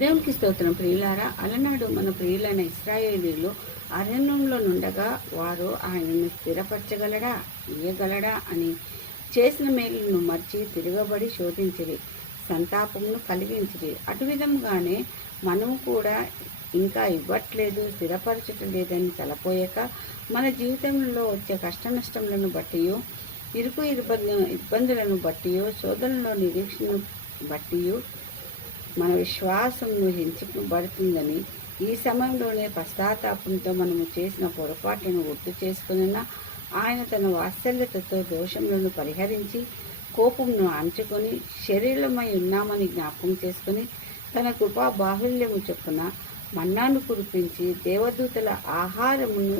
దేవునికి స్తోత్రం. ప్రియులారా, అలనాడు మన ప్రియులైన ఇశ్రాయేలీయులు అరణ్యంలో నుండగా వారు ఆయనను స్థిరపరచగలడా, ఇయ్యగలడా అని చేసిన మేలును మర్చి తిరగబడి శోధించిరి, సంతాపమును కలిగించిరి. అటు విధంగానే మనము కూడా ఇంకా ఇవ్వట్లేదు, స్థిరపరచటం లేదని తలపోయాక మన జీవితంలో వచ్చే కష్ట నష్టములను బట్టి, ఇరుకు ఇబ్బందులను బట్టి, శోధనలో నిరీక్షను బట్టి మన విశ్వాసము హెంచబడుతుందని ఈ సమయంలోనే పశ్చాత్తాపంతో మనము చేసిన పొరపాట్లను గుర్తు చేసుకున్న ఆయన తన వాత్సల్యతతో దోషములను పరిహరించి కోపమును అణచుకొని శరీరమై ఉన్నామని జ్ఞాపకం చేసుకుని తన కృపా బాహుల్యము చొప్పున మన్నాను కురిపించి దేవదూతల ఆహారమును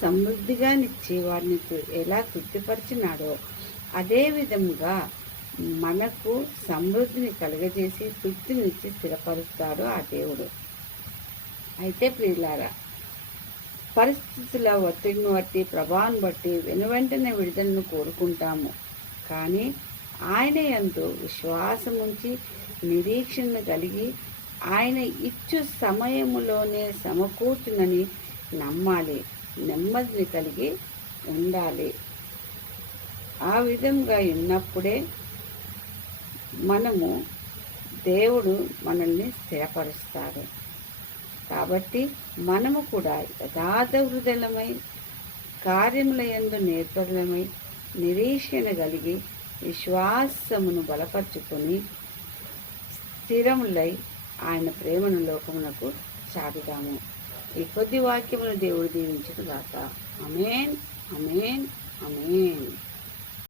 సమృద్ధిగా నిచ్చి వారిని ఎలా తృప్తిపరిచినాడో అదే విధముగా మనకు సమృద్ధిని కలుగజేసి తృప్తినిచ్చి స్థిరపరుస్తాడు ఆ దేవుడు. అయితే ప్రియులారా, పరిస్థితుల ఒత్తిడిని బట్టి, ప్రభావాన్ని బట్టి వెనువెంటనే విడుదలను కోరుకుంటాము. కానీ ఆయన యందు విశ్వాసముంచి నిరీక్షణ కలిగి ఆయన ఇచ్చు సమయములోనే సమకూర్చునని నమ్మాలి, నెమ్మదిని కలిగి ఉండాలి. ఆ విధంగా ఉన్నప్పుడే మనము దేవుడు మనల్ని స్థిరపరుస్తాడు. కాబట్టి మనము కూడా యథార్థ హృదయమై కార్యముల యందు నేర్పరులమై నిరీక్షణ కలిగి విశ్వాసమును బలపరుచుకొని స్థిరములై ఆయన ప్రేమను లోకమునకు చాటుదాము. ఈ కొద్ది వాక్యమును దేవుడు దీవించును గాక. ఆమేన్, ఆమేన్, ఆమేన్.